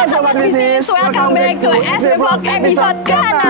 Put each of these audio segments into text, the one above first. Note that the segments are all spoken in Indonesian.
Halo Sobat Bisnis, welcome back to SB Vlog episode ke-6.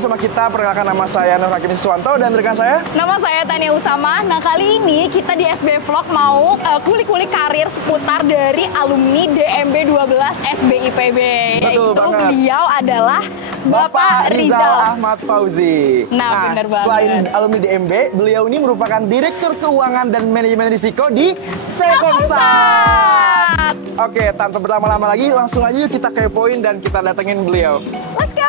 Sama kita, perkenalkan nama saya Nur Hakim Siswanto dan rekan saya. Nama saya Tania Usama. Nah, kali ini kita di SB Vlog mau kulik-kulik karir seputar dari alumni DMB 12 SBIPB. Betul banget. Beliau adalah Bapak Rizal Ahmad Fauzi. Nah, benar banget. Selain alumni DMB, beliau ini merupakan Direktur Keuangan dan Manajemen Risiko di Telkomsat. Oke, tanpa berlama-lama lagi, langsung aja yuk kita kepoin dan kita datengin beliau. Let's go!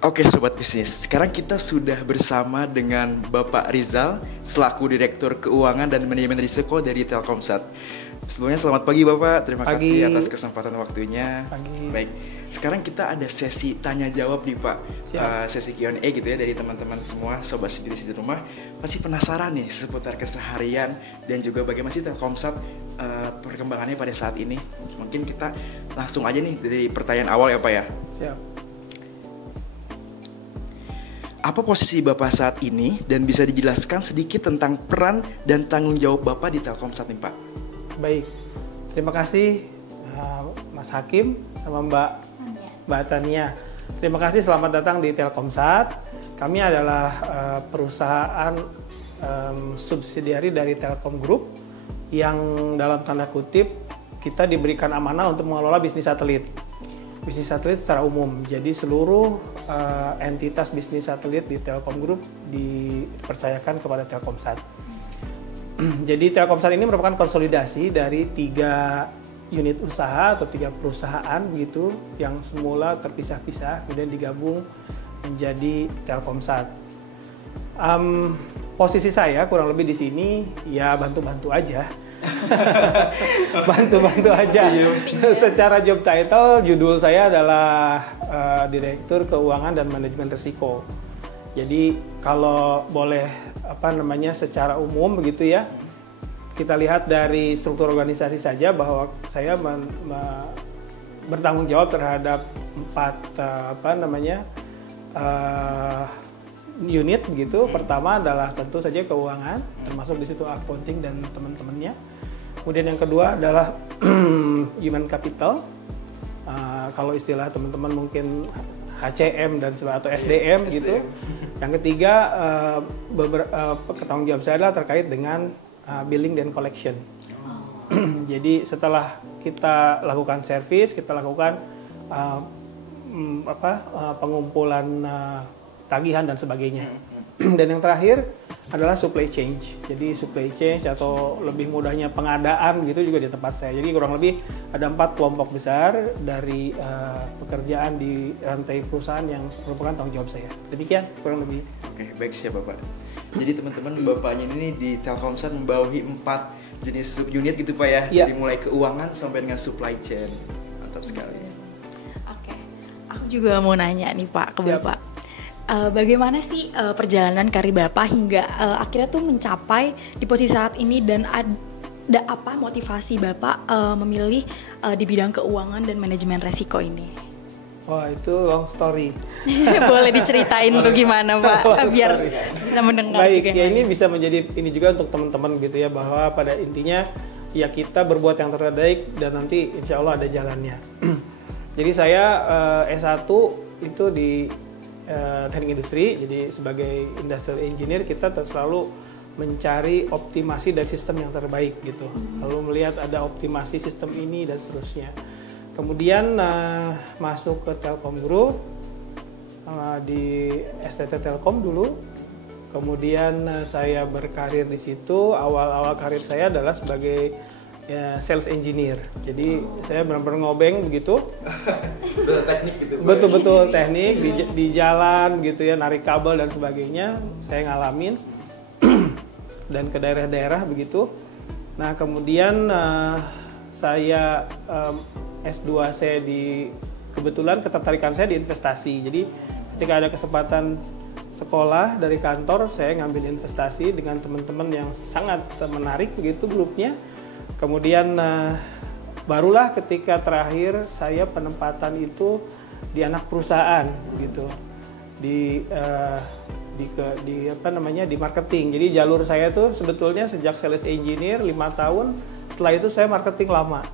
Oke Sobat Bisnis, sekarang kita sudah bersama dengan Bapak Rizal selaku Direktur Keuangan dan Manajemen Risiko dari Telkomsat. Sebelumnya selamat pagi Bapak, terima kasih atas kesempatan waktunya. Baik, sekarang kita ada sesi tanya jawab nih Pak, sesi Q&A gitu ya dari teman-teman semua Sobat Bisnis di rumah. Pasti penasaran nih seputar keseharian dan juga bagaimana sih Telkomsat perkembangannya pada saat ini. Mungkin kita langsung aja nih dari pertanyaan awal ya Pak ya. Siap. Apa posisi Bapak saat ini dan bisa dijelaskan sedikit tentang peran dan tanggung jawab Bapak di Telkomsat nih Pak? Baik, terima kasih Mas Hakim sama Mbak Tania. Terima kasih, selamat datang di Telkomsat. Kami adalah perusahaan subsidiari dari Telkom Group yang dalam tanda kutip kita diberikan amanah untuk mengelola bisnis satelit. Bisnis satelit secara umum, jadi seluruh entitas bisnis satelit di Telkom Group dipercayakan kepada Telkomsat. Jadi Telkomsat ini merupakan konsolidasi dari 3 unit usaha atau 3 perusahaan begitu yang semula terpisah-pisah kemudian digabung menjadi Telkomsat. Posisi saya kurang lebih di sini ya bantu-bantu aja. Bantu-bantu aja. Secara job title, judul saya adalah Direktur Keuangan dan Manajemen Risiko. Jadi kalau boleh secara umum begitu ya, kita lihat dari struktur organisasi saja bahwa saya bertanggung jawab terhadap 4 unit begitu. Pertama adalah tentu saja keuangan, termasuk di situ accounting dan teman-temannya. Kemudian yang kedua adalah human capital. Kalau istilah teman-teman mungkin HCM dan atau SDM gitu. Yang ketiga tanggung jawab saya adalah terkait dengan billing dan collection. Jadi setelah kita lakukan service, kita lakukan pengumpulan tagihan dan sebagainya. Dan yang terakhir adalah supply chain. Jadi supply chain atau lebih mudahnya pengadaan gitu juga di tempat saya. Jadi kurang lebih ada 4 kelompok besar dari pekerjaan di rantai perusahaan yang merupakan tanggung jawab saya. Demikian kurang lebih. Oke, baik siap Bapak. Jadi teman-teman Bapaknya ini di Telkomsat membawahi 4 jenis subunit gitu Pak ya. Iya. Dari mulai keuangan sampai dengan supply chain. Mantap sekali. Oke, aku juga mau nanya nih Pak ke Siap. Bapak. Bagaimana sih perjalanan karir Bapak hingga akhirnya tuh mencapai di posisi saat ini, dan ada apa motivasi Bapak memilih di bidang keuangan dan manajemen resiko ini? Wah, itu long story. Boleh diceritain tuh gimana Pak, biar bisa mendengar Baik, juga. ya ini bisa menjadi ini juga untuk teman-teman gitu ya, bahwa pada intinya ya kita berbuat yang terbaik dan nanti insya Allah ada jalannya. Jadi saya S1 itu di teknik industri, jadi sebagai industrial engineer kita selalu mencari optimasi dari sistem yang terbaik gitu. Lalu melihat ada optimasi sistem ini dan seterusnya. Kemudian masuk ke Telkom Group di STT Telkom dulu. Kemudian saya berkarir di situ. Awal-awal karir saya adalah sebagai sales engineer. Jadi saya benar-benar ngobeng begitu. Betul teknik gitu. Betul-betul teknik di jalan gitu ya, narik kabel dan sebagainya. Saya ngalamin dan ke daerah-daerah begitu. Nah kemudian saya S2 saya kebetulan ketertarikan saya di investasi. Jadi ketika ada kesempatan sekolah dari kantor, saya ngambil investasi dengan teman-teman yang sangat menarik begitu grupnya. Kemudian barulah ketika terakhir saya penempatan itu di anak perusahaan gitu. Di marketing. Jadi jalur saya tuh sebetulnya sejak sales engineer 5 tahun, setelah itu saya marketing lama.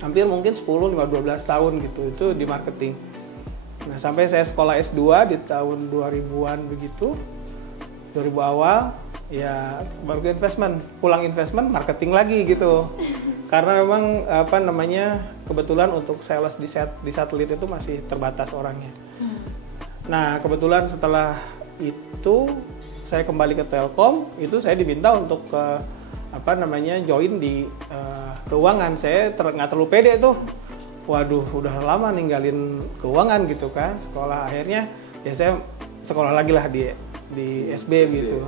Hampir mungkin 10-12 tahun gitu, itu di marketing. Nah sampai saya sekolah S2 di tahun 2000-an begitu, 2000 awal, ya baru ke investment, pulang investment, marketing lagi gitu. Karena memang kebetulan untuk sales di satelit itu masih terbatas orangnya. Nah kebetulan setelah itu saya kembali ke Telkom, itu saya diminta untuk join di keuangan. Saya nggak terlalu pede tuh. Waduh, udah lama ninggalin keuangan gitu kan. Sekolah akhirnya ya saya sekolah lagi lah di SB gitu.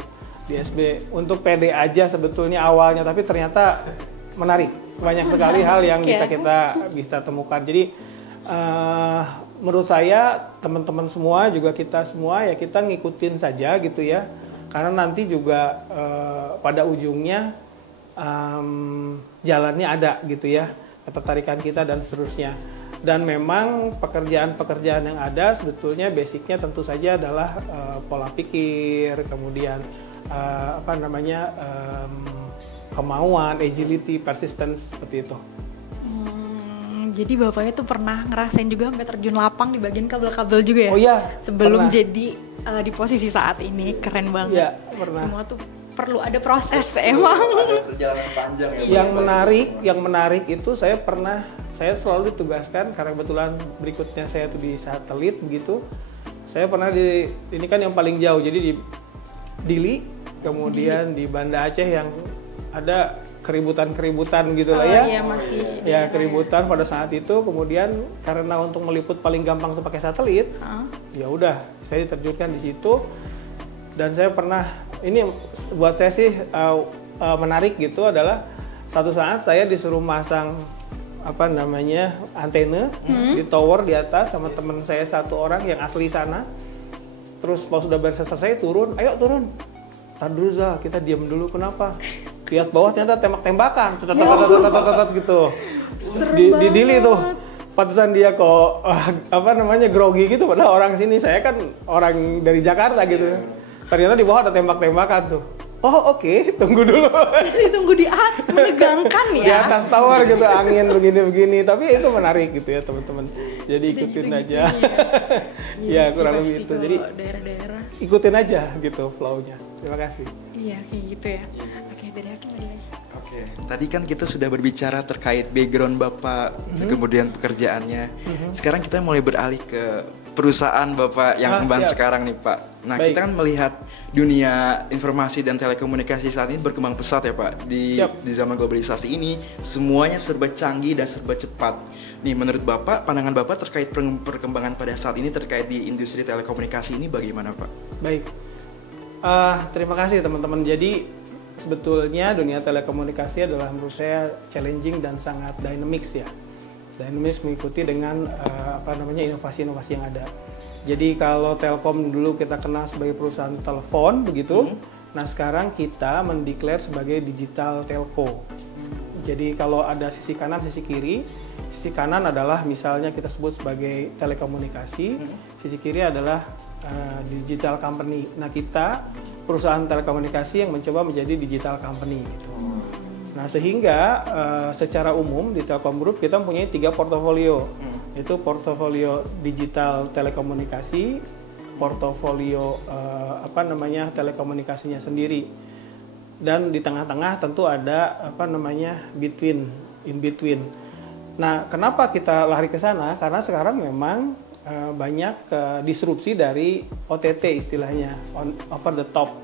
Di SB untuk pede aja sebetulnya awalnya, tapi ternyata menarik. Banyak sekali hal yang bisa temukan. Jadi menurut saya teman-teman semua juga kita semua ya kita ngikutin saja gitu ya. Karena nanti juga pada ujungnya jalannya ada gitu ya, ketertarikan kita dan seterusnya. Dan memang pekerjaan-pekerjaan yang ada sebetulnya basicnya tentu saja adalah pola pikir, kemudian kemauan, agility, persistence seperti itu. Jadi bapaknya tuh pernah ngerasain juga sampai terjun lapang di bagian kabel-kabel juga ya? Oh iya, sebelum pernah. Jadi di posisi saat ini, keren banget. Iya, pernah. Semua tuh perlu ada proses emang. Ada perjalanan panjang ya. Yang menarik itu saya selalu ditugaskan karena kebetulan berikutnya saya tuh di satelit begitu. Saya pernah ini kan yang paling jauh, jadi di Dili, kemudian di Banda Aceh yang ada keributan gitu lah ya. Iya masih. Ya keributan pada saat itu, kemudian karena untuk meliput paling gampang tuh pakai satelit. Ya udah, saya diterjunkan di situ dan saya pernah ini buat saya sih menarik gitu adalah satu saat saya disuruh masang antena di tower di atas sama teman saya satu orang yang asli sana. Terus pas sudah selesai turun, ayo turun. Tar dulu Zal, kita diam dulu, kenapa? Lihat bawah ternyata tembak-tembakan, gitu. Di Dili tuh. Pantesan dia kok grogi gitu, padahal orang sini, saya kan orang dari Jakarta gitu. Ternyata di bawah ada tembak-tembakan tuh. Oh oke, tunggu dulu. Ditunggu di atas, menegangkan ya. Di atas tower gitu, angin begini-begini. Tapi itu menarik gitu ya teman-teman. Jadi ikutin aja. Ya kurang lebih itu. Jadi daerah-daerah. Ikutin aja gitu flow-nya. Terima kasih. Iya kayak gitu ya. Oke, dari aku lagi. Oke, tadi kan kita sudah berbicara terkait background Bapak, kemudian pekerjaannya. Sekarang kita mulai beralih ke perusahaan Bapak yang kembang sekarang nih Pak. Nah, Baik. kita kan melihat dunia informasi dan telekomunikasi saat ini berkembang pesat ya Pak. Di zaman globalisasi ini, semuanya serba canggih dan serba cepat. Nih, menurut Bapak, pandangan Bapak terkait perkembangan pada saat ini terkait di industri telekomunikasi ini bagaimana Pak? Baik. Terima kasih teman-teman. Jadi sebetulnya dunia telekomunikasi adalah menurut saya challenging dan sangat dynamics ya. Dynamics mengikuti dengan inovasi-inovasi yang ada. Jadi kalau Telkom dulu kita kenal sebagai perusahaan telepon begitu, nah sekarang kita mendeklar sebagai digital telco. Jadi kalau ada sisi kanan, sisi kiri. Sisi kanan adalah misalnya kita sebut sebagai telekomunikasi, sisi kiri adalah digital company. Nah kita perusahaan telekomunikasi yang mencoba menjadi digital company gitu. Nah sehingga secara umum di Telkom Group kita mempunyai 3 portofolio. Itu portofolio digital telekomunikasi, portofolio telekomunikasinya sendiri, dan di tengah-tengah tentu ada in between. Nah, kenapa kita lari ke sana? Karena sekarang memang banyak disrupsi dari OTT istilahnya, over the top,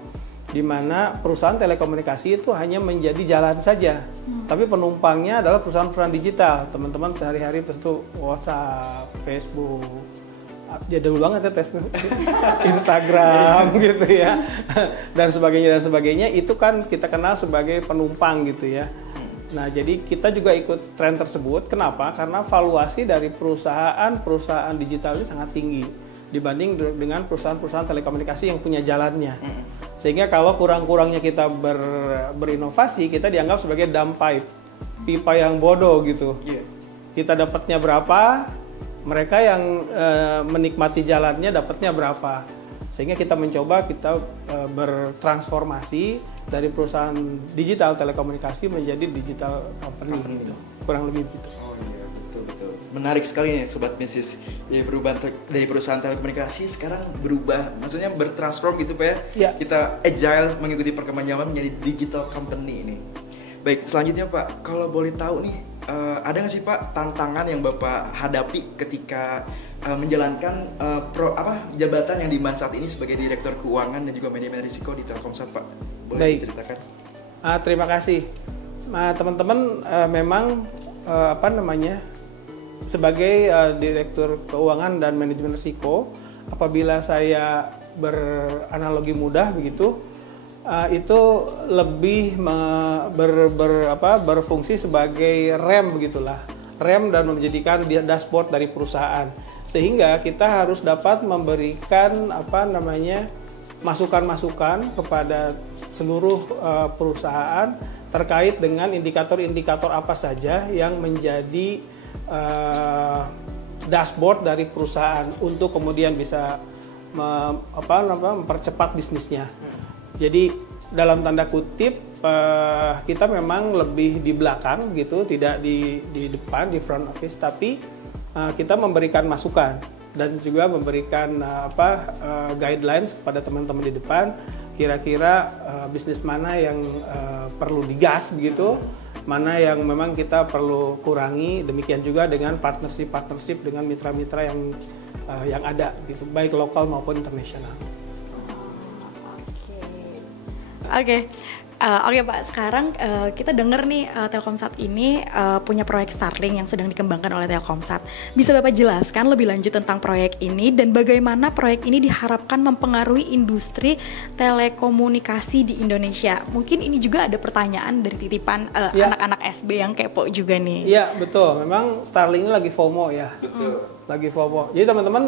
di mana perusahaan telekomunikasi itu hanya menjadi jalan saja, tapi penumpangnya adalah perusahaan-perusahaan digital. Teman-teman sehari-hari tentu WhatsApp, Facebook, jadul banget ya Instagram gitu ya, dan sebagainya itu kan kita kenal sebagai penumpang gitu ya. Nah jadi kita juga ikut tren tersebut. Kenapa? Karena valuasi dari perusahaan digital ini sangat tinggi dibanding dengan perusahaan-perusahaan telekomunikasi yang punya jalannya. Sehingga kalau kurang-kurangnya kita berinovasi, kita dianggap sebagai dumb pipa yang bodoh gitu. Kita dapatnya berapa, mereka yang menikmati jalannya dapatnya berapa. Sehingga kita mencoba bertransformasi dari perusahaan digital telekomunikasi menjadi digital company. Gitu. Kurang lebih gitu. Oh iya, betul. Menarik sekali nih Sobat Bisnis. Jadi perubahan dari perusahaan telekomunikasi sekarang berubah, maksudnya bertransform gitu Pak ya. Kita agile mengikuti perkembangan zaman menjadi digital company ini. Baik, selanjutnya Pak, kalau boleh tahu nih, ada nggak sih Pak tantangan yang Bapak hadapi ketika menjalankan jabatan yang diemban saat ini sebagai Direktur Keuangan dan juga Manajemen Risiko di Telkomsat Pak? Boleh diceritakan? Terima kasih. Teman-teman, memang sebagai Direktur Keuangan dan Manajemen Risiko, apabila saya beranalogi mudah begitu, itu lebih berfungsi sebagai rem begitulah, rem dan menjadikan dashboard dari perusahaan, sehingga kita harus dapat memberikan masukan-masukan kepada seluruh perusahaan terkait dengan indikator-indikator apa saja yang menjadi dashboard dari perusahaan untuk kemudian bisa mempercepat bisnisnya. Jadi dalam tanda kutip kita memang lebih di belakang gitu, tidak di depan, di front office, tapi kita memberikan masukan dan juga memberikan guidelines kepada teman-teman di depan, kira-kira bisnis mana yang perlu digas begitu, mana yang memang kita perlu kurangi. Demikian juga dengan partnership dengan mitra-mitra yang ada gitu, baik lokal maupun internasional. Oke Pak, sekarang kita dengar nih Telkomsat ini punya proyek Starlink yang sedang dikembangkan oleh Telkomsat. Bisa Bapak jelaskan lebih lanjut tentang proyek ini dan bagaimana proyek ini diharapkan mempengaruhi industri telekomunikasi di Indonesia? Mungkin ini juga ada pertanyaan dari titipan anak-anak SB yang kepo juga nih. Iya betul, memang Starlink ini lagi FOMO ya. Betul. Lagi FOMO. Jadi teman-teman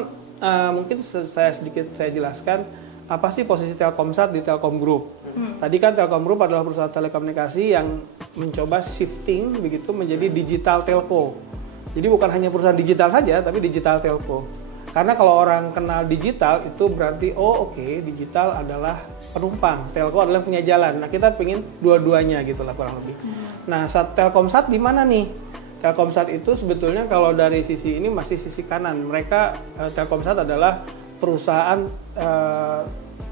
mungkin saya jelaskan apa sih posisi Telkomsat di Telkom Group. Tadi kan Telkom Group adalah perusahaan telekomunikasi yang mencoba shifting begitu menjadi digital telco. Jadi bukan hanya perusahaan digital saja, tapi digital telco. Karena kalau orang kenal digital itu berarti digital adalah penumpang, telco adalah punya jalan. Nah kita pengen dua-duanya gitulah kurang lebih. Nah saat Telkomsat di mana nih? Telkomsat itu sebetulnya kalau dari sisi ini masih sisi kanan. Mereka Telkomsat adalah perusahaan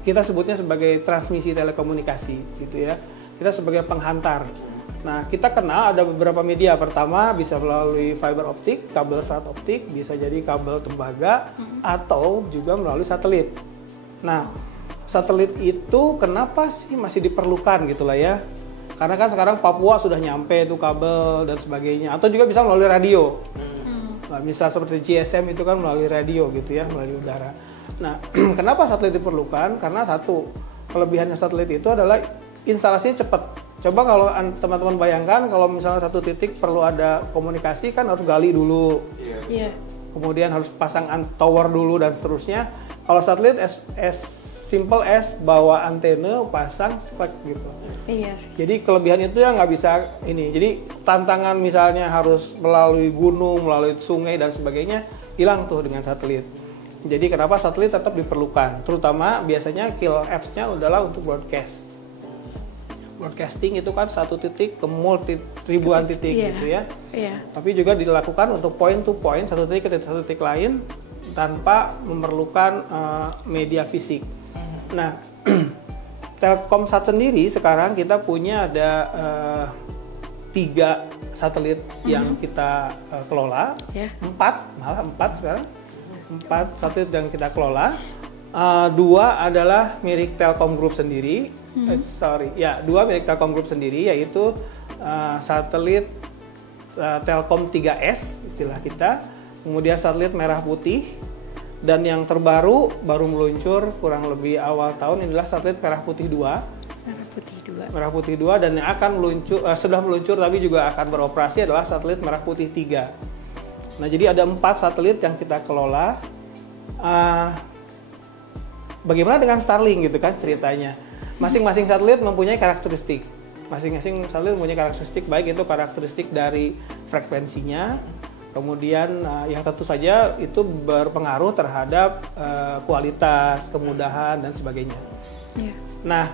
kita sebutnya sebagai transmisi telekomunikasi gitu ya. Kita sebagai penghantar. Nah, kita kenal ada beberapa media. Pertama bisa melalui fiber optik, kabel serat optik, bisa jadi kabel tembaga atau juga melalui satelit. Nah, satelit itu kenapa sih masih diperlukan gitulah ya? Karena kan sekarang Papua sudah nyampe itu kabel dan sebagainya, atau juga bisa melalui radio. Nah, misal seperti GSM itu kan melalui radio gitu ya, melalui udara. Nah, kenapa satelit diperlukan? Karena satu, kelebihannya satelit itu adalah instalasinya cepat. Coba kalau teman-teman bayangkan kalau misalnya satu titik perlu ada komunikasi kan harus gali dulu. Iya. Kemudian harus pasang tower dulu dan seterusnya. Kalau satelit as simple as bawa antena, pasang, cepat gitu. Iya sih. Jadi kelebihan itu ya nggak bisa ini. Jadi tantangan misalnya harus melalui gunung, melalui sungai dan sebagainya hilang tuh dengan satelit. Jadi kenapa satelit tetap diperlukan? Terutama biasanya kill apps-nya adalah untuk broadcast. Broadcasting itu kan satu titik ke ribuan titik gitu ya. Iya. Tapi juga dilakukan untuk point to point, satu titik ke satu titik lain tanpa memerlukan media fisik. Nah, Telkomsat sendiri sekarang kita punya ada 3 satelit yang kita kelola, 4 sekarang, 4 satelit yang kita kelola. 2 adalah milik Telkom Group sendiri, 2 milik Telkom Group sendiri, yaitu satelit Telkom 3S istilah kita, kemudian satelit merah putih, dan yang terbaru baru meluncur kurang lebih awal tahun inilah satelit merah putih 2. Merah putih 2 dan yang akan meluncur, sudah meluncur tapi juga akan beroperasi adalah satelit merah putih 3. Nah, jadi ada 4 satelit yang kita kelola. Bagaimana dengan Starlink gitu kan ceritanya? Masing-masing satelit mempunyai karakteristik. Masing-masing satelit mempunyai karakteristik, baik itu karakteristik dari frekuensinya, kemudian yang tentu saja itu berpengaruh terhadap kualitas, kemudahan dan sebagainya. Yeah. Nah,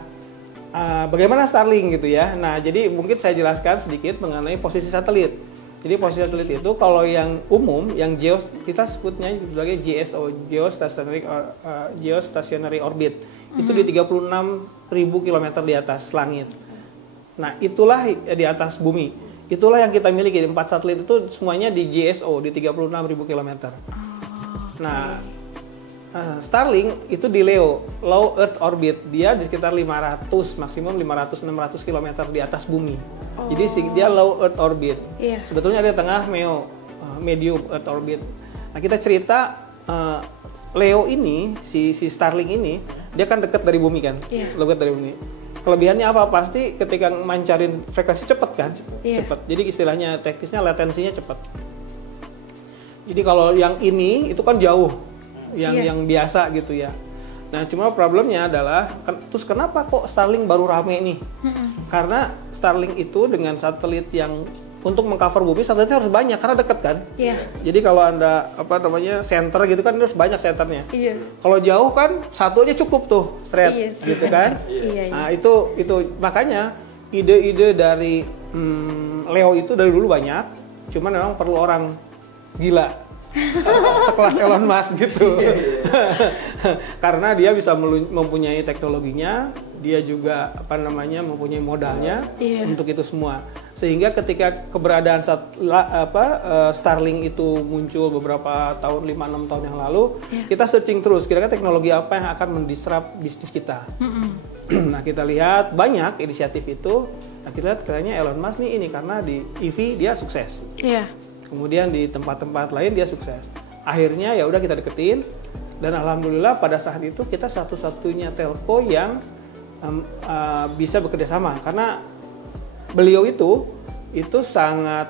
bagaimana Starlink gitu ya? Nah, jadi mungkin saya jelaskan sedikit mengenai posisi satelit. Jadi posisi satelit itu kalau yang umum, yang kita sebutnya sebagai GSO, Geostationary Orbit, itu di 36.000 km di atas langit. Nah, itulah di atas bumi. Itulah yang kita miliki, 4 satelit itu semuanya di GSO, di 36.000 km. Nah, Starlink itu di LEO, Low Earth Orbit. Dia di sekitar 500, maksimum 500-600 km di atas bumi. Jadi dia Low Earth Orbit. Iya. Sebetulnya ada di tengah Medium Earth Orbit. Nah, kita cerita LEO ini, si Starlink ini, dia kan dekat dari bumi kan? Iya. Dekat dari bumi. Kelebihannya apa? Pasti ketika mancarin frekuensi cepat kan? Iya. Cepat. Jadi istilahnya teknisnya latensinya cepat. Jadi kalau yang ini itu kan jauh. Yang biasa gitu ya. Nah, cuma problemnya adalah terus kenapa kok Starlink baru rame nih? Karena Starlink itu dengan satelit yang untuk mengcover bumi, satelitnya harus banyak karena dekat kan? Iya. Jadi kalau Anda center gitu kan harus banyak centernya. Iya. Kalau jauh kan satu aja cukup tuh, straight gitu kan? Iya. Nah, itu makanya ide-ide dari LEO itu dari dulu banyak, cuman memang perlu orang gila. Sekelas Elon Musk gitu. Karena dia bisa mempunyai teknologinya, dia juga mempunyai modalnya untuk itu semua. Sehingga ketika keberadaan Starlink itu muncul beberapa tahun, 5-6 tahun yang lalu, kita searching terus kira-kira teknologi apa yang akan mendisrupt bisnis kita. Nah, kita lihat banyak inisiatif itu. Nah, kita lihat kayaknya Elon Musk nih ini karena di EV dia sukses. Iya. Kemudian di tempat-tempat lain dia sukses. Akhirnya ya udah kita deketin dan alhamdulillah pada saat itu kita satu-satunya telco yang bisa bekerja sama karena beliau itu sangat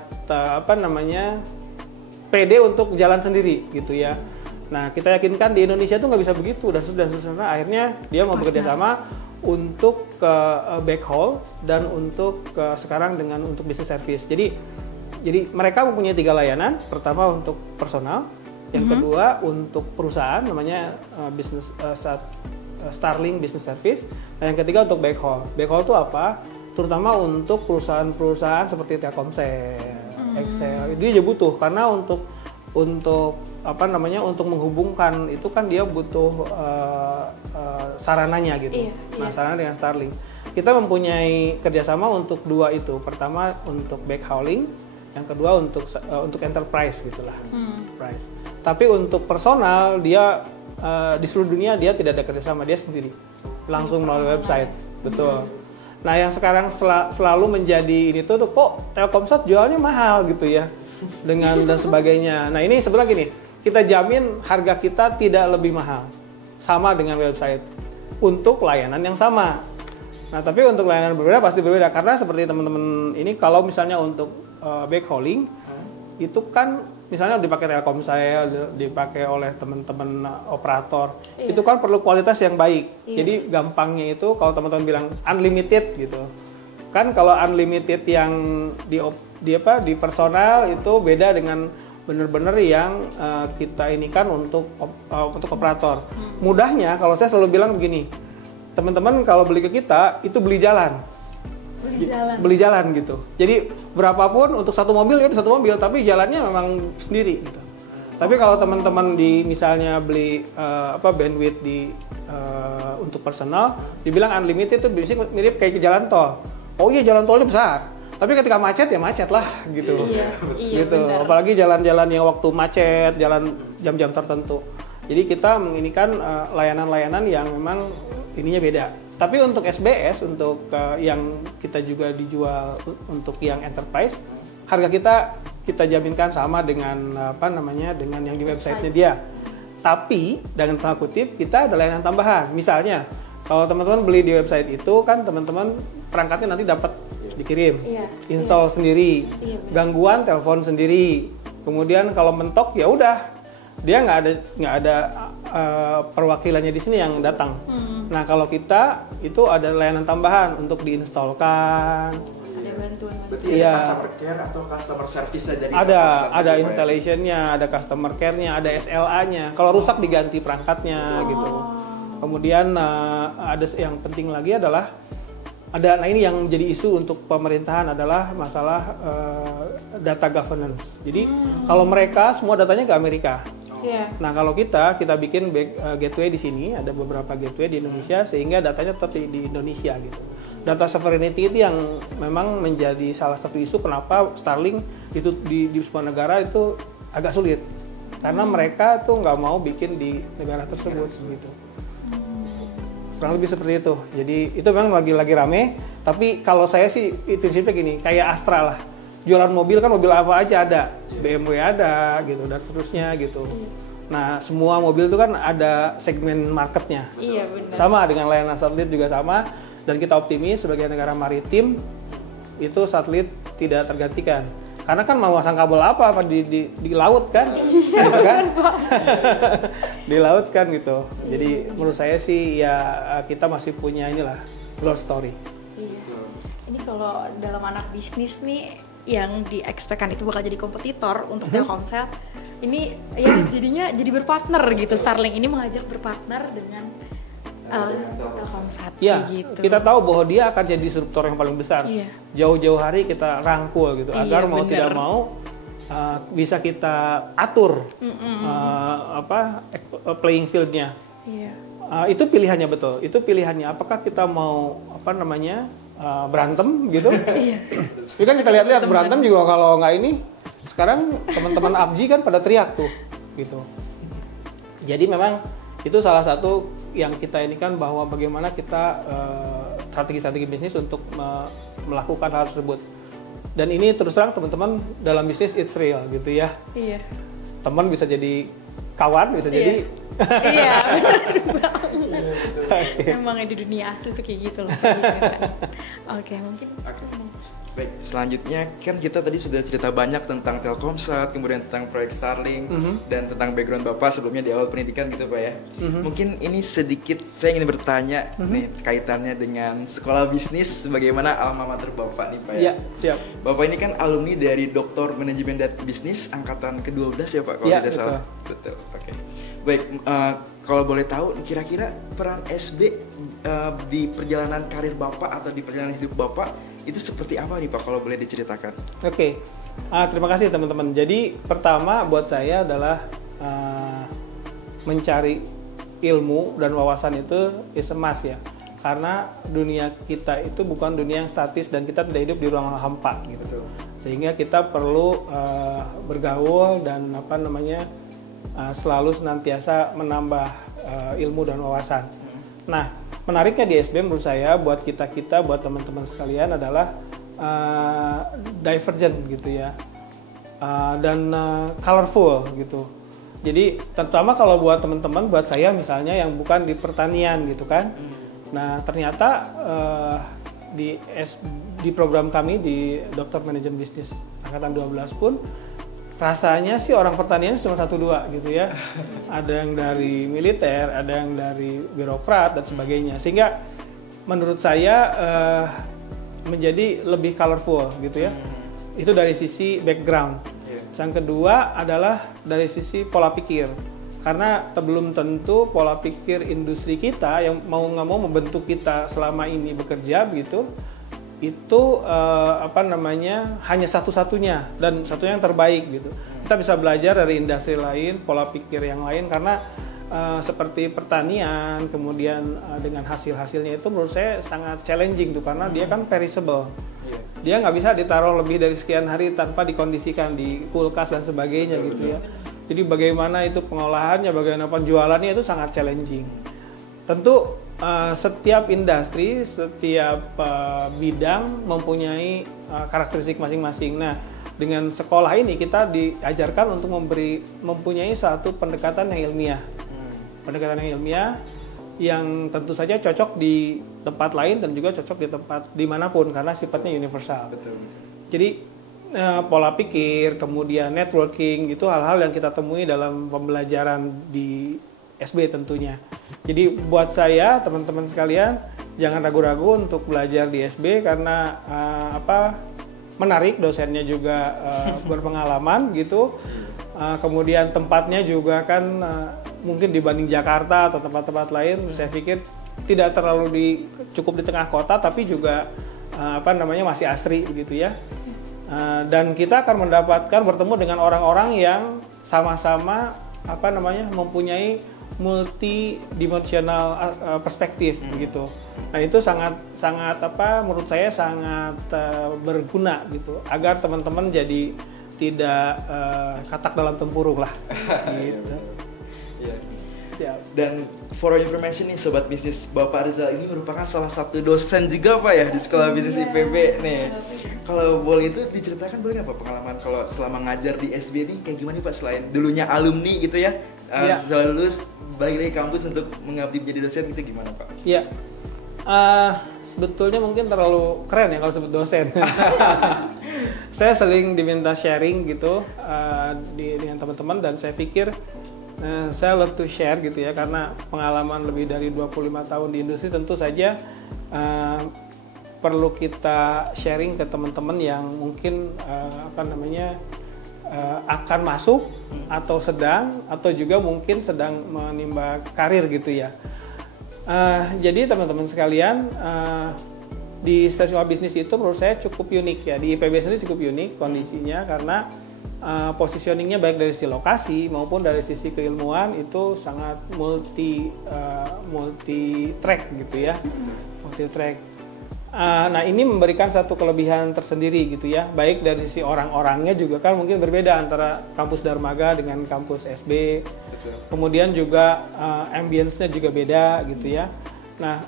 pede untuk jalan sendiri gitu ya. Nah, kita yakinkan di Indonesia tuh nggak bisa begitu dan seterusnya. Akhirnya dia mau bekerja sama untuk backhaul dan untuk sekarang untuk business service. Jadi mereka mempunyai 3 layanan. Pertama untuk personal, yang kedua untuk perusahaan namanya Starlink Business Service. Nah, yang ketiga untuk backhaul. Backhaul itu apa? Terutama untuk perusahaan-perusahaan seperti Telkomsel, Excel. Dia butuh karena untuk menghubungkan itu kan dia butuh sarananya gitu. Iya. Nah, sarana dengan Starlink. Kita mempunyai kerjasama untuk 2 itu. Pertama untuk backhauling, yang kedua untuk enterprise gitulah. Price. Tapi untuk personal dia di seluruh dunia dia tidak ada kerjasama, dia sendiri langsung melalui website. Betul. Nah, yang sekarang selalu menjadi ini tuh kok Telkomsat jualnya mahal gitu ya dan sebagainya. Nah, ini sebenarnya gini, kita jamin harga kita tidak lebih mahal sama dengan website untuk layanan yang sama. Nah, tapi untuk layanan berbeda pasti berbeda karena seperti teman-teman ini kalau misalnya untuk backhauling itu kan misalnya dipakai Telkomsel, dipakai oleh teman-teman operator, itu kan perlu kualitas yang baik. Jadi gampangnya itu kalau teman-teman bilang unlimited gitu. Kan kalau unlimited yang di personal itu beda dengan benar-benar yang kita ini kan untuk operator. Mudahnya kalau saya selalu bilang begini, teman-teman kalau beli ke kita itu beli jalan gitu. Jadi berapapun untuk satu mobil tapi jalannya memang sendiri gitu. Tapi kalau teman-teman misalnya beli bandwidth untuk personal, dibilang unlimited itu biasanya mirip kayak ke jalan tol. Oh iya, jalan tolnya besar. Tapi ketika macet ya macet lah gitu. Iya, gitu. Apalagi jalan-jalan yang waktu macet, jalan jam-jam tertentu. Jadi kita menginikan layanan-layanan yang memang ininya beda. Tapi untuk SBS, untuk yang kita juga dijual untuk yang enterprise, harga kita jaminkan sama dengan dengan yang di website-nya dia. Tapi dengan tanda kutip kita ada layanan tambahan. Misalnya kalau teman-teman beli di website itu kan teman-teman perangkatnya nanti dapat dikirim, install sendiri, gangguan telepon sendiri. Kemudian kalau mentok ya udah, dia nggak ada perwakilannya di sini yang datang. Nah kalau kita itu ada layanan tambahan untuk diinstalkan. Ada bantuan. Berarti ada customer care atau customer service dari ada installationnya, ada customer care-nya, ada SLA-nya. Kalau rusak diganti perangkatnya gitu. Kemudian ada yang penting lagi adalah nah ini yang jadi isu untuk pemerintahan adalah masalah data governance. Jadi kalau mereka semua datanya ke Amerika. Nah kalau kita bikin gateway di sini, ada beberapa gateway di Indonesia sehingga datanya tetap di Indonesia gitu. Data sovereignty itu yang memang menjadi salah satu isu kenapa Starlink itu di sebuah negara itu agak sulit karena mereka tuh nggak mau bikin di negara tersebut gitu. Kurang lebih seperti itu. Jadi itu memang lagi rame. Tapi kalau saya sih prinsipnya gini, kayak Astra lah. Jualan mobil kan mobil apa aja ada, BMW ada gitu dan seterusnya gitu. Nah semua mobil itu kan ada segmen marketnya. Iya benar. Sama dengan layanan satelit juga sama. Dan kita optimis sebagai negara maritim itu satelit tidak tergantikan. Karena kan mau pasang kabel apa di laut kan, gitu kan? Di laut kan gitu. Jadi menurut saya sih ya kita masih punya inilah growth story. Iya. Ini kalau dalam anak bisnis nih yang diekspekkan itu bakal jadi kompetitor untuk Telkomsel, ini ya jadinya jadi berpartner gitu. Starlink ini mengajak berpartner dengan Telkomsel gitu. Kita tahu bahwa dia akan jadi disruptor yang paling besar. Jauh-jauh hari kita rangkul gitu agar mau tidak mau bisa kita atur playing field-nya. Itu pilihannya betul. Itu pilihannya apakah kita mau berantem gitu. Ini kan kita lihat-lihat berantem juga kalau nggak ini. Sekarang teman-teman ABG kan pada teriak tuh gitu. Jadi memang itu salah satu yang kita ini kan bahwa bagaimana kita strategi-strategi bisnis untuk melakukan hal tersebut. Dan ini terus terang teman-teman dalam bisnis it's real gitu ya. Iya. Teman bisa jadi kawan, bisa jadi iya, benar banget. Emang di dunia asli tuh kayak gitu loh bisnis kan. Oke, mungkin. Baik, selanjutnya kan kita tadi sudah cerita banyak tentang Telkomsat, kemudian tentang proyek Starlink dan tentang background Bapak sebelumnya di awal pendidikan gitu Pak ya. Mungkin ini sedikit saya ingin bertanya nih kaitannya dengan sekolah bisnis, bagaimana alma mater Bapak nih Pak ya. Iya, siap. Bapak ini kan alumni dari Doktor Manajemen dan Bisnis angkatan ke-12 ya Pak kalau tidak salah. Betul. Oke. Baik, kalau boleh tahu kira-kira peran SB di perjalanan karir Bapak atau di perjalanan hidup Bapak itu seperti apa nih Pak kalau boleh diceritakan? Oke. Terima kasih teman-teman. Jadi pertama buat saya adalah mencari ilmu dan wawasan itu is a must ya. Karena dunia kita itu bukan dunia yang statis dan kita tidak hidup di ruang hampa gitu. Sehingga kita perlu bergaul dan selalu senantiasa menambah ilmu dan wawasan. Nah, menariknya di SBM menurut saya buat kita buat teman-teman sekalian adalah divergent gitu ya, dan colorful gitu. Jadi terutama kalau buat teman-teman, buat saya misalnya yang bukan di pertanian gitu kan, Nah ternyata di program kami di Dokter Manajemen Bisnis Angkatan 12 pun rasanya sih orang pertanian cuma 1-2 gitu ya. Ada yang dari militer, ada yang dari birokrat dan sebagainya. Sehingga menurut saya menjadi lebih colorful gitu ya. Itu dari sisi background. Yang kedua adalah dari sisi pola pikir. Karena belum tentu pola pikir industri kita yang mau nggak mau membentuk kita selama ini bekerja begitu, itu hanya satu-satunya dan satunya yang terbaik gitu. Kita bisa belajar dari industri lain, pola pikir yang lain karena seperti pertanian, kemudian dengan hasil-hasilnya itu menurut saya sangat challenging tuh karena dia kan perishable. Dia nggak bisa ditaruh lebih dari sekian hari tanpa dikondisikan di kulkas dan sebagainya gitu ya. Jadi bagaimana itu pengolahannya, bagaimana penjualannya itu sangat challenging. Tentu setiap industri, setiap bidang mempunyai karakteristik masing-masing. Nah, dengan sekolah ini kita diajarkan untuk mempunyai satu pendekatan yang ilmiah. Pendekatan yang ilmiah yang tentu saja cocok di tempat lain dan juga cocok di tempat dimanapun karena sifatnya universal. Betul. Jadi pola pikir, kemudian networking, itu hal-hal yang kita temui dalam pembelajaran di SB tentunya. Jadi buat saya, teman-teman sekalian, jangan ragu-ragu untuk belajar di SB karena menarik, dosennya juga berpengalaman gitu. Kemudian tempatnya juga kan mungkin dibanding Jakarta atau tempat-tempat lain, saya pikir tidak terlalu cukup di tengah kota, tapi juga masih asri gitu ya. Dan kita akan bertemu dengan orang-orang yang sama-sama mempunyai multidimensional perspektif begitu. Nah itu sangat menurut saya sangat berguna gitu agar teman-teman jadi tidak katak dalam tempurung lah. Gitu. Siap. Dan for your information nih Sobat Bisnis, Bapak Rizal ini merupakan salah satu dosen juga Pak ya di Sekolah Bisnis IPB nih. Kalau boleh itu diceritakan boleh nggak Pak pengalaman kalau selama ngajar di SB ini kayak gimana nih Pak, selain dulunya alumni gitu ya, setelah lulus balik lagi kampus untuk mengabdi menjadi dosen itu gimana Pak? Iya, sebetulnya mungkin terlalu keren ya kalau sebut dosen. Saya sering diminta sharing gitu dengan teman-teman dan saya pikir saya love to share gitu ya karena pengalaman lebih dari 25 tahun di industri tentu saja perlu kita sharing ke teman-teman yang mungkin akan masuk atau sedang atau juga mungkin sedang menimba karir gitu ya. Jadi teman-teman sekalian di stasiun bisnis itu menurut saya cukup unik ya, di IPB sendiri cukup unik kondisinya karena positioningnya baik dari sisi lokasi maupun dari sisi keilmuan itu sangat multi track gitu ya, multi track. Nah ini memberikan satu kelebihan tersendiri gitu ya, baik dari sisi orang-orangnya juga kan mungkin berbeda antara kampus Darmaga dengan kampus SB. Betul. Kemudian juga ambience-nya juga beda gitu ya. Nah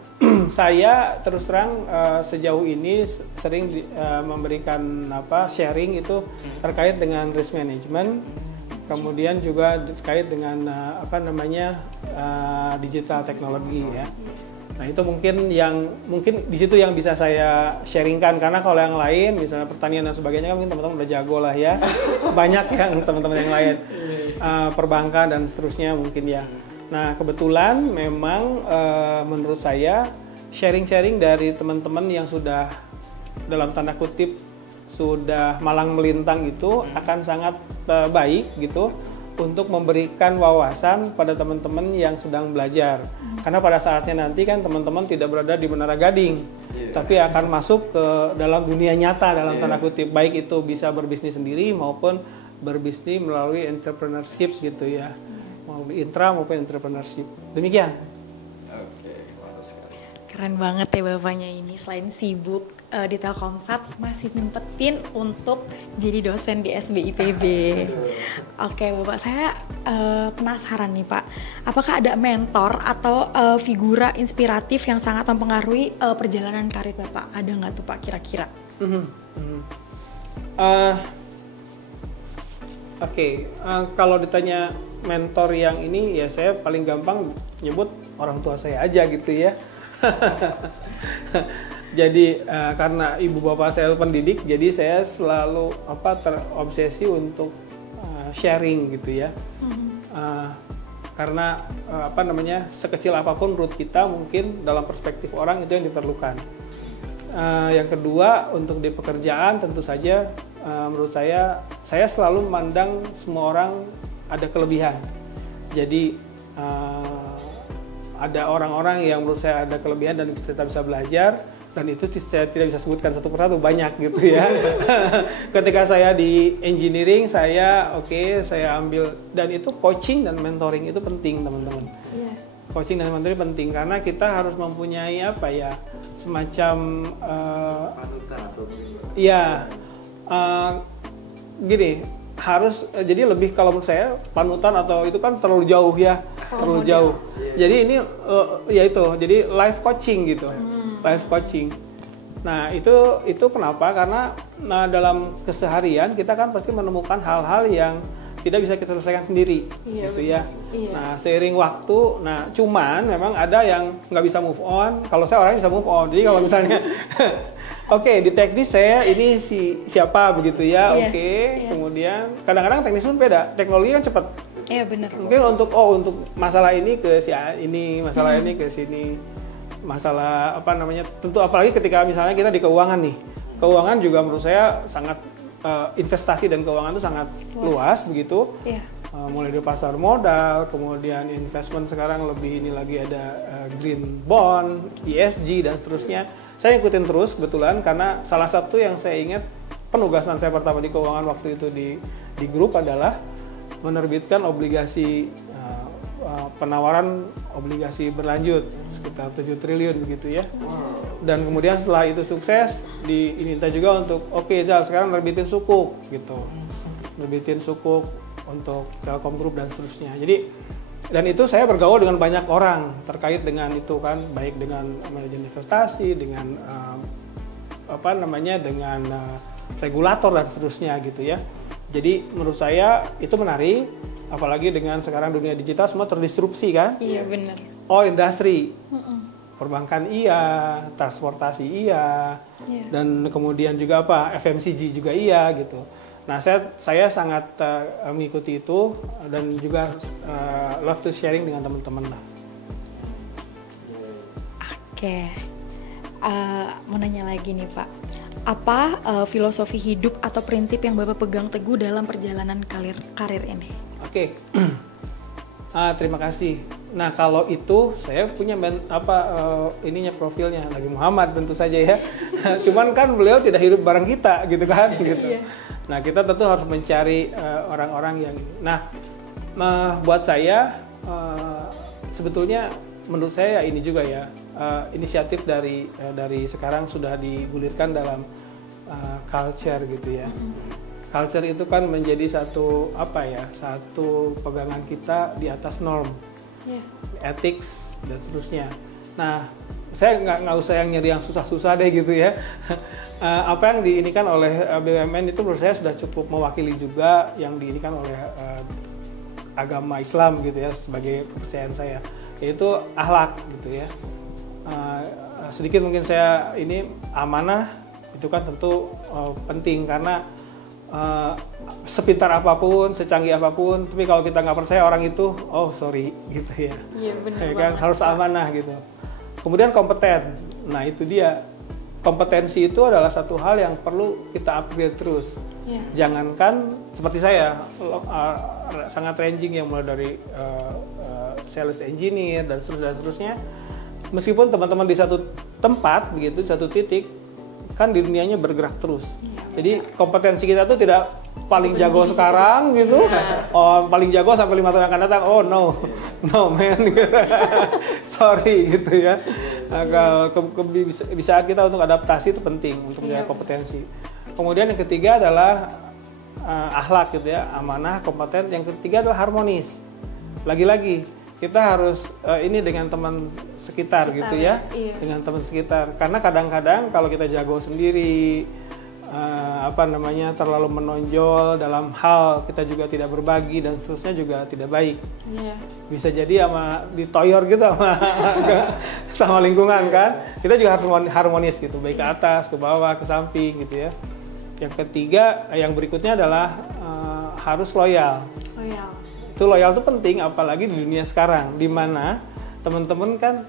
saya terus terang sejauh ini sering memberikan sharing itu terkait dengan risk management, kemudian juga terkait dengan digital teknologi ya. Nah itu mungkin di situ yang bisa saya sharingkan karena kalau yang lain misalnya pertanian dan sebagainya kan mungkin teman-teman udah jago lah ya. Banyak yang teman-teman yang lain perbankan dan seterusnya mungkin ya. Nah kebetulan memang menurut saya sharing-sharing dari teman-teman yang sudah dalam tanda kutip sudah malang melintang itu akan sangat baik gitu untuk memberikan wawasan pada teman-teman yang sedang belajar. Karena pada saatnya nanti kan teman-teman tidak berada di Menara Gading, tapi akan masuk ke dalam dunia nyata dalam tanda kutip, baik itu bisa berbisnis sendiri maupun berbisnis melalui entrepreneurship gitu ya. Melalui intra maupun entrepreneurship. Demikian. Oke, mantap sekali. Keren banget ya bapaknya ini, selain sibuk di Telkomsat masih nyempetin untuk jadi dosen di SBIPB. Oke bapak, saya penasaran nih Pak, apakah ada mentor atau figura inspiratif yang sangat mempengaruhi perjalanan karir bapak? Ada nggak tuh Pak kira-kira? Kalau ditanya mentor yang ini ya saya paling gampang nyebut orang tua saya aja gitu ya. Jadi karena ibu bapak saya pendidik, jadi saya selalu terobsesi untuk sharing gitu ya. Karena sekecil apapun root kita mungkin dalam perspektif orang itu yang diperlukan. Yang kedua, untuk di pekerjaan tentu saja menurut saya selalu memandang semua orang ada kelebihan. Jadi ada orang-orang yang menurut saya ada kelebihan dan kita bisa belajar, dan itu saya tidak bisa sebutkan satu persatu, banyak gitu ya. Ketika saya di engineering, saya ambil, dan itu coaching dan mentoring itu penting teman-teman. Yeah. Coaching dan mentoring penting karena kita harus mempunyai semacam gini, harus jadi lebih, kalau menurut saya panutan atau itu kan terlalu jauh ya, terlalu jauh. Jadi ini jadi life coaching gitu. Life coaching. Nah, itu kenapa? Karena dalam keseharian kita kan pasti menemukan hal-hal yang tidak bisa kita selesaikan sendiri, gitu ya. Iya. Nah, seiring waktu, cuman memang ada yang nggak bisa move on. Kalau saya orangnya bisa move on. Jadi kalau misalnya di teknis saya ini siapa begitu ya, kemudian kadang-kadang teknis pun beda, teknologi kan cepat. Iya benar. Mungkin untuk masalah ini ke si ini, masalah ini ke sini, masalah tentu apalagi ketika misalnya kita di keuangan nih, keuangan juga menurut saya sangat investasi dan keuangan itu sangat luas begitu. Iya. Mulai dari pasar modal, kemudian investment sekarang lebih ini lagi ada green bond, ESG dan seterusnya. Saya ikutin terus kebetulan karena salah satu yang saya ingat penugasan saya pertama di keuangan waktu itu di grup adalah menerbitkan obligasi penawaran obligasi berlanjut sekitar 7 triliun begitu ya. Dan kemudian setelah itu sukses diminta juga untuk Zal sekarang nerbitin sukuk gitu. Nerbitin sukuk untuk Telkom Group dan seterusnya. Jadi dan itu saya bergaul dengan banyak orang terkait dengan itu kan, baik dengan manajemen investasi, dengan dengan regulator dan seterusnya gitu ya. Jadi menurut saya itu menarik, apalagi dengan sekarang dunia digital semua terdisrupsi kan? Iya benar. Oh industri, perbankan iya, transportasi iya, dan kemudian juga FMCG juga iya gitu. Nah saya sangat mengikuti itu dan juga love to sharing dengan teman-teman lah. Oke, mau nanya lagi nih Pak. Apa filosofi hidup atau prinsip yang Bapak pegang teguh dalam perjalanan karir ini? Oke. Terima kasih. Nah kalau itu saya punya profilnya Nabi Muhammad tentu saja ya. Cuman kan beliau tidak hidup bareng kita gitu kan. Gitu. Nah kita tentu harus mencari orang-orang yang. Nah buat saya sebetulnya menurut saya ini juga ya inisiatif dari sekarang sudah digulirkan dalam culture gitu ya. Culture itu kan menjadi satu pegangan kita di atas norm, ethics dan seterusnya. Nah, saya nggak usah yang nyari yang susah-susah deh gitu ya. Apa yang diinikan oleh BUMN itu menurut saya sudah cukup mewakili juga yang diinikan oleh agama Islam gitu ya sebagai kepercayaan saya, yaitu akhlak gitu ya. Sedikit mungkin saya ini amanah itu kan tentu penting karena sepintar apapun, secanggih apapun, tapi kalau kita nggak percaya orang itu, sorry gitu ya. Iya benar. Kan harus amanah gitu. Kemudian kompeten. Nah itu dia. Kompetensi itu adalah satu hal yang perlu kita upgrade terus. Yeah. Jangankan seperti saya sangat ranging yang mulai dari sales engineer dan seterusnya. Meskipun teman-teman di satu tempat begitu, satu titik, kan di dunianya bergerak terus. Jadi kompetensi kita tuh tidak paling jago sekarang gitu, paling jago sampai 5 tahun akan datang. Oh no man, sorry gitu ya. Kebiasaan kita untuk adaptasi itu penting untuk menjaga kompetensi. Kemudian yang ketiga adalah akhlak gitu ya, amanah, kompeten. Yang ketiga adalah harmonis. Lagi-lagi kita harus ini dengan teman sekitar gitu ya, dengan teman sekitar. Karena kadang-kadang kalau kita jago sendiri, terlalu menonjol dalam hal kita juga tidak berbagi dan seterusnya juga tidak baik. Bisa jadi ditoyor gitu sama lingkungan kan. Kita juga harus harmonis gitu, baik ke atas, ke bawah, ke samping gitu ya. Yang ketiga, yang berikutnya adalah harus loyal. Itu loyal itu penting, apalagi di dunia sekarang, di mana teman-teman kan,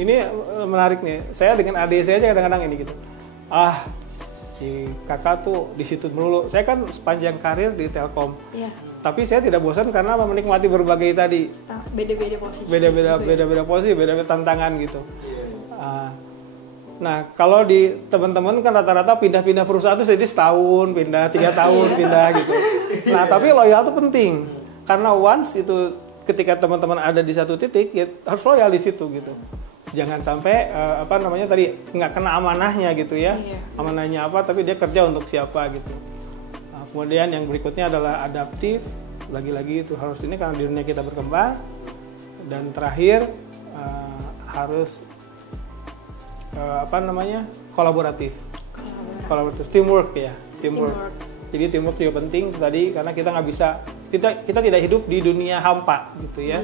ini menarik nih. Saya dengan adik saya aja kadang-kadang ini gitu. Si kakak tuh di situ melulu. Saya kan sepanjang karir di Telkom. Tapi saya tidak bosan karena menikmati berbagai tadi. Beda-beda posisi. Beda-beda posisi, beda-beda tantangan gitu. Nah, kalau di teman-teman kan rata-rata pindah-pindah perusahaan tuh jadi setahun, pindah 3 tahun, pindah gitu. Nah, tapi loyal itu penting. Karena once itu ketika teman-teman ada di satu titik, ya harus loyal di situ gitu. Jangan sampai nggak kena amanahnya gitu ya. Amanahnya apa, tapi dia kerja untuk siapa gitu. Nah, kemudian yang berikutnya adalah adaptif. Lagi-lagi itu harus ini karena di dunia kita berkembang. Dan terakhir harus kolaboratif, teamwork ya, teamwork. Jadi teamwork juga penting tadi karena kita nggak bisa, kita tidak hidup di dunia hampa gitu ya,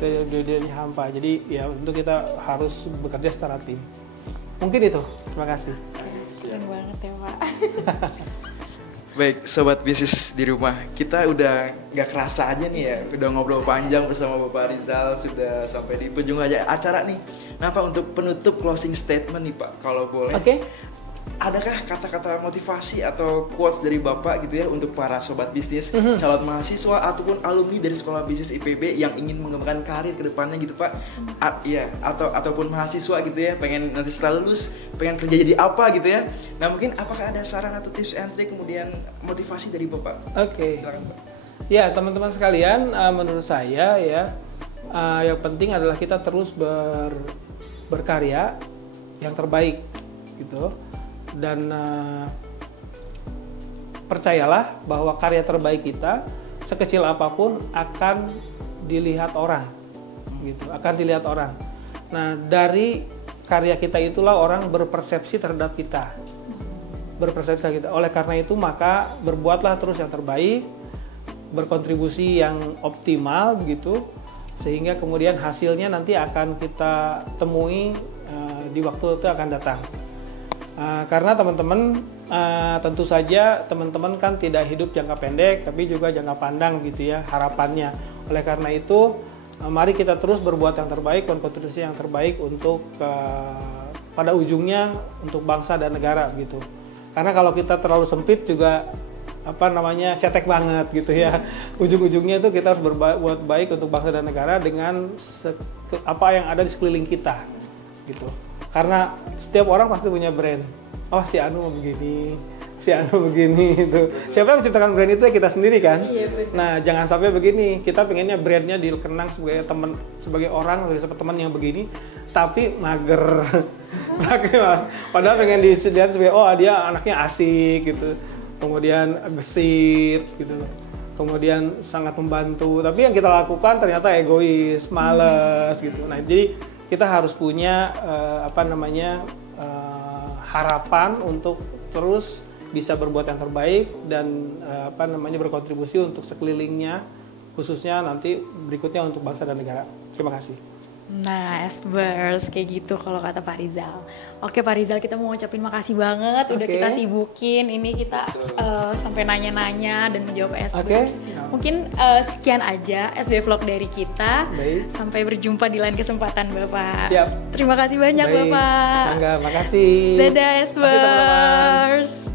di dunia hampa. Jadi ya untuk kita harus bekerja secara tim. Mungkin itu. Terima kasih. Keren banget ya Pak. Baik, sobat bisnis di rumah, kita udah nggak kerasa aja nih ya, udah ngobrol panjang bersama Bapak Rizal, sudah sampai di penghujung aja acara nih. Nah Pak, untuk penutup closing statement nih Pak, kalau boleh, adakah kata-kata motivasi atau quotes dari Bapak gitu ya untuk para sobat bisnis, calon mahasiswa ataupun alumni dari sekolah bisnis IPB yang ingin mengembangkan karir ke depannya gitu Pak? Ataupun mahasiswa gitu ya, pengen nanti setelah lulus pengen kerja jadi apa gitu ya. Nah mungkin apakah ada saran atau tips and trick kemudian motivasi dari Bapak? Silakan Pak. Ya teman-teman sekalian, menurut saya ya yang penting adalah kita terus berkarya yang terbaik gitu. Dan percayalah bahwa karya terbaik kita sekecil apapun akan dilihat orang gitu, akan dilihat orang. Nah, dari karya kita itulah orang berpersepsi terhadap kita. Oleh karena itu maka berbuatlah terus yang terbaik, berkontribusi yang optimal begitu, sehingga kemudian hasilnya nanti akan kita temui di waktu itu akan datang. Karena teman-teman tentu saja teman-teman kan tidak hidup jangka pendek tapi juga jangka pandang gitu ya harapannya. Oleh karena itu mari kita terus berbuat yang terbaik, kontribusi yang terbaik untuk pada ujungnya untuk bangsa dan negara gitu. Karena kalau kita terlalu sempit juga cetek banget gitu ya. Ujung-ujungnya itu kita harus berbuat baik untuk bangsa dan negara dengan apa yang ada di sekeliling kita gitu. Karena setiap orang pasti punya brand. Oh si Anu mau begini, si Anu begini itu. Siapa yang menciptakan brand itu ya kita sendiri kan. Nah jangan sampai begini. Kita pengennya brandnya dikenang sebagai teman, sebagai orang, sebagai teman yang begini, tapi mager. Padahal pengen dilihat sebagai dia anaknya asik gitu, kemudian gesit gitu, kemudian sangat membantu. Tapi yang kita lakukan ternyata egois, males gitu. Nah jadi kita harus punya harapan untuk terus bisa berbuat yang terbaik dan berkontribusi untuk sekelilingnya, khususnya nanti berikutnya untuk bangsa dan negara. Terima kasih. Nah, S-Burst kayak gitu kalau kata Pak Rizal. Oke Pak Rizal, kita mau ngucapin makasih banget udah kita sibukin. Ini kita sampai nanya-nanya dan menjawab S-Burst. Mungkin sekian aja SB Vlog dari kita. Sampai berjumpa di lain kesempatan Bapak. Siap. Terima kasih banyak Bapak. Makasih. Dadah S-Burst.